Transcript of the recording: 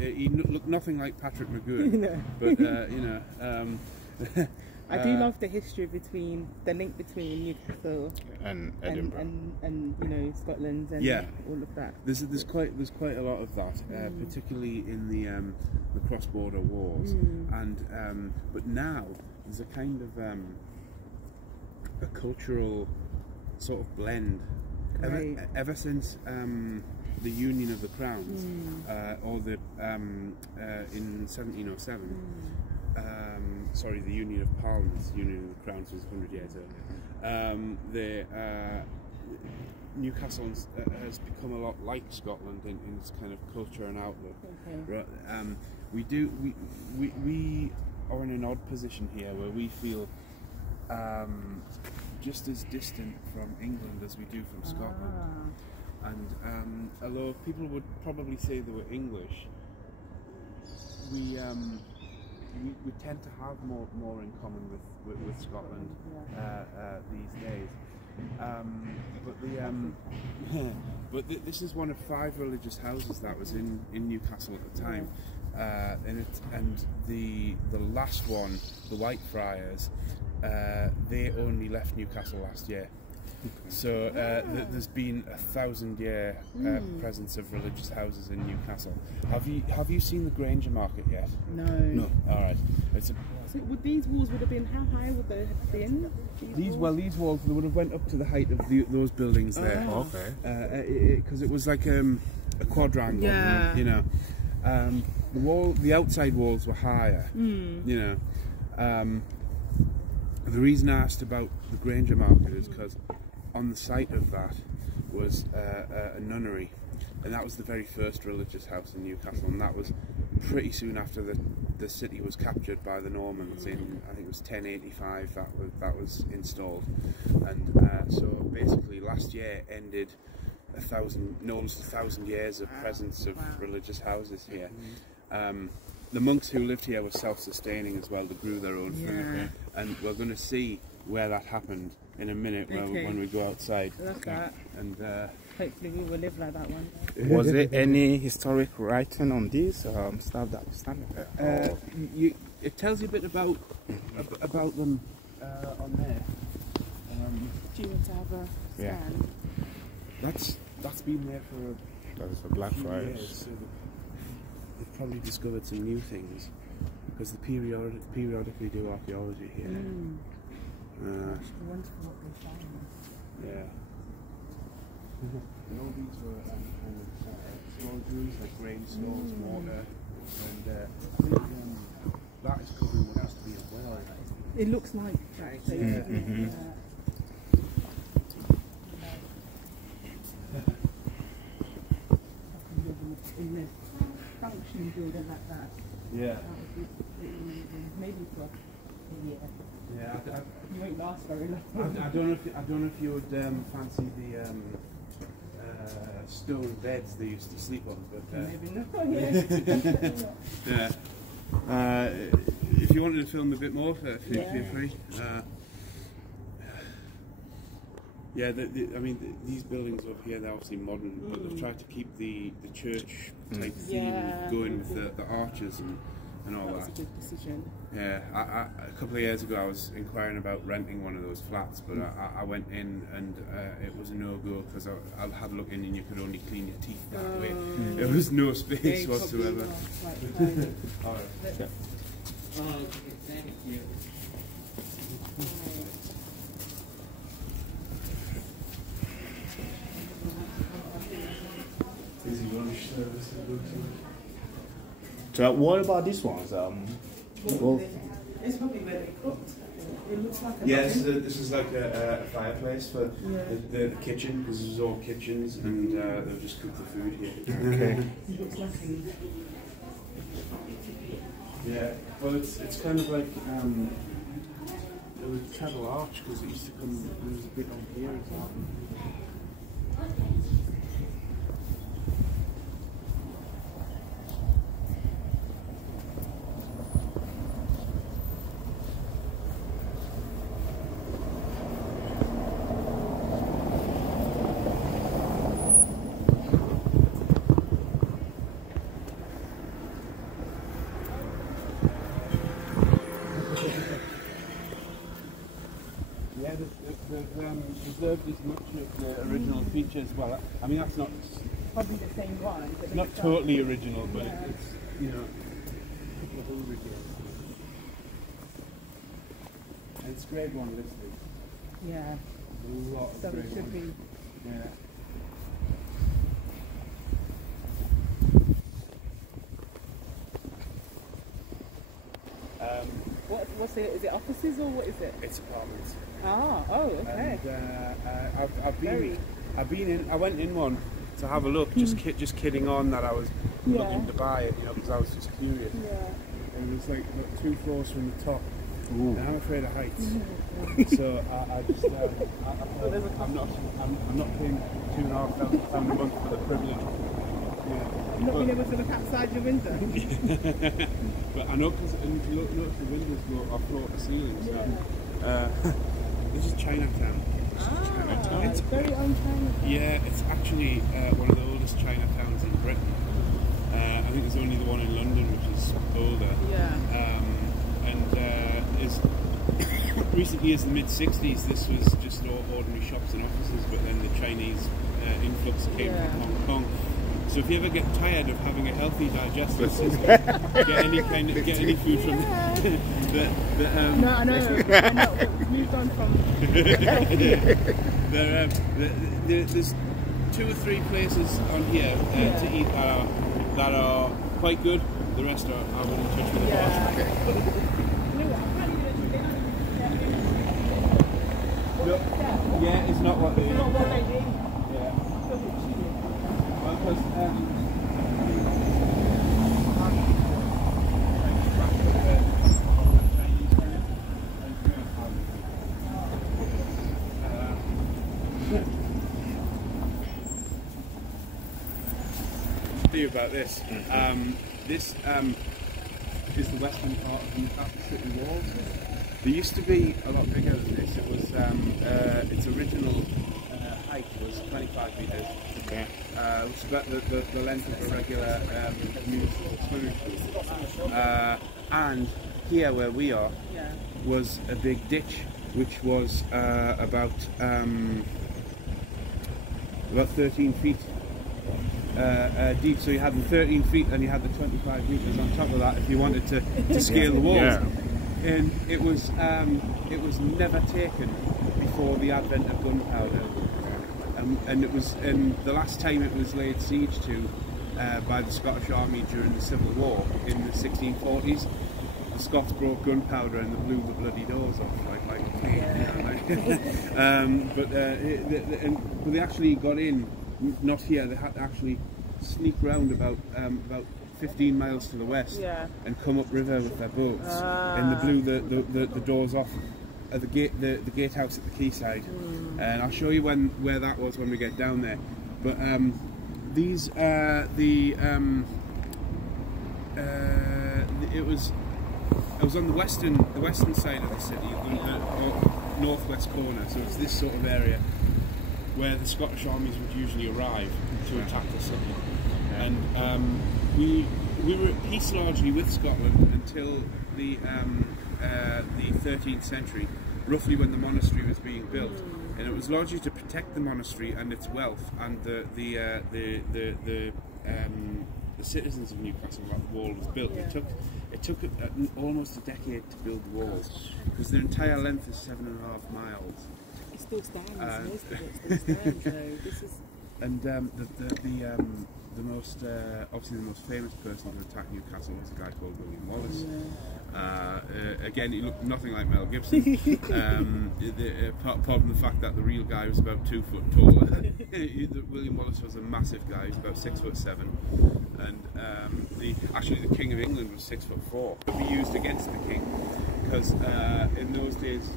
He looked nothing like Patrick McGowan, No. but you know. I do love the history between the link between Newcastle and Edinburgh and you know, Scotland and all of that. There's quite a lot of that, particularly in the cross-border wars, and but now there's a kind of a cultural sort of blend ever since the Union of the Crowns, or the in 1707. Sorry, the Union of Parliaments. The Union of the Crowns was 100 years earlier. Newcastle has become a lot like Scotland in its kind of culture and outlook. Okay. We are in an odd position here where we feel just as distant from England as we do from Scotland. And although people would probably say they were English, we tend to have more in common with Scotland these days. But this is one of 5 religious houses that was in Newcastle at the time, and the last one, the Whitefriars, they only left Newcastle last year. So there's been a 1,000-year presence of religious houses in Newcastle. Have you seen the Granger Market yet? No. No. All right. So these walls would have been, how high would they have been? These walls they would have went up to the height of those buildings there. Oh, okay. Because it was like a quadrangle. Yeah. You know, the outside walls were higher. You know. The reason I asked about the Granger Market is because on the site of that was a nunnery, and that was the very first religious house in Newcastle, and that was pretty soon after the city was captured by the Normans in, I think it was 1085 that was installed. And so basically last year ended almost 1,000 years of presence of religious houses here. The monks who lived here were self-sustaining as well. They grew their own food, and we're going to see where that happened in a minute when we go outside. And hopefully we will live like that one day. Was there any historic writing on this stuff that was standing there? It tells you a bit about them on there. Do you want to have a stand? That's been there for That is the Blackfriars. years, so they've probably discovered some new things, because they periodically do archaeology here. It's wonderful what they found. Yeah. And all these were kind of storage rooms, like grain stores, water, and I think that is covering what has to be as well. It looks like that. In this functioning building like that. Yeah. That would be maybe for a year. Yeah. You won't last very long. I don't know if you would fancy the stone beds they used to sleep on, but maybe not. yeah. If you wanted to film a bit more, feel free. Yeah, I mean, these buildings over here, they're obviously modern, but they've tried to keep the church type theme going with the arches and all that. That was a good decision. Yeah, a couple of years ago I was inquiring about renting one of those flats, but I went in and it was a no-go, because I had a look in and you could only clean your teeth that way. There was no space whatsoever. All right. Sure. Thank you. Easy lunch service to go to. So what about these ones? Well, It's probably where they cooked. It looks like a this is like a fireplace for the kitchen, because this is all kitchens, and they'll just cook the food here. okay. It looks like Yeah, well, it's kind of like it was a treble arch, because it used to come. There was a bit on here as well. preserved as much of the original features. Well, I mean that's not Probably the same one. But not it's totally original, but Yeah. it's you know a couple of 100 years. And it's grade 1 listed. Yeah. A lot of So it grade should 1. be. Yeah. What's it? Is it offices or what is it? It's apartments. Okay. And I've Very. been in. I went in one to have a look. Just kidding on that I was looking to buy it, you know, because I was just curious. Yeah. And it was like about 2 floors from the top. Ooh. And I'm afraid of heights, so I just I'm not paying £2,500 a month for the privilege. Yeah. You've not been able to look outside your window. But I know because if you notice the windows go off floor to ceiling. So this is Chinatown. It's very own Chinatown. Yeah, it's actually one of the oldest Chinatowns in Britain. I think there's only the one in London which is older. Yeah. And as recently as the mid-60s, this was just ordinary shops and offices, but then the Chinese influx came from Hong Kong. So if you ever get tired of having a healthy digestive system, get any food from No, I know. We've moved on from. There's 2 or 3 places on here to eat that are quite good. The rest are I wouldn't touch with a Yeah, it's not what they Not what they do. Yeah. Well, because you about this. This is the western part of the Newcastle City walls. They used to be a lot bigger than this. It was its original height was 25 metres. Okay. Which is about the length of a regular municipal swimming pool. And here where we are was a big ditch, which was about 13 feet. Deep, so you had the 13 feet and you had the 25 metres on top of that if you wanted to scale the walls. Yeah. And it was never taken before the advent of gunpowder, and it was the last time it was laid siege to by the Scottish Army during the Civil War in the 1640s. The Scots brought gunpowder and they blew the bloody doors off but they actually got in. Not here. They had to actually sneak round about 15 miles to the west and come upriver with their boats, and they blew the doors off at the gatehouse at the quayside. And I'll show you where that was when we get down there. But these it was on the western side of the city, the northwest corner. So it's this sort of area where the Scottish armies would usually arrive to attack the city. And we were at peace largely with Scotland until the 13th century, roughly when the monastery was being built. And it was largely to protect the monastery and its wealth and the citizens of Newcastle while the wall was built. It took almost a decade to build the walls, because their entire length is 7.5 miles. It still stands. Most of it still stands. So this is. And the most obviously the most famous person to attack Newcastle was a guy called William Wallace. Again, he looked nothing like Mel Gibson. Apart from the fact that the real guy was about 2 foot tall. William Wallace was a massive guy. He was about 6'7", and actually the King of England was 6'4". It could be used against the king, because in those days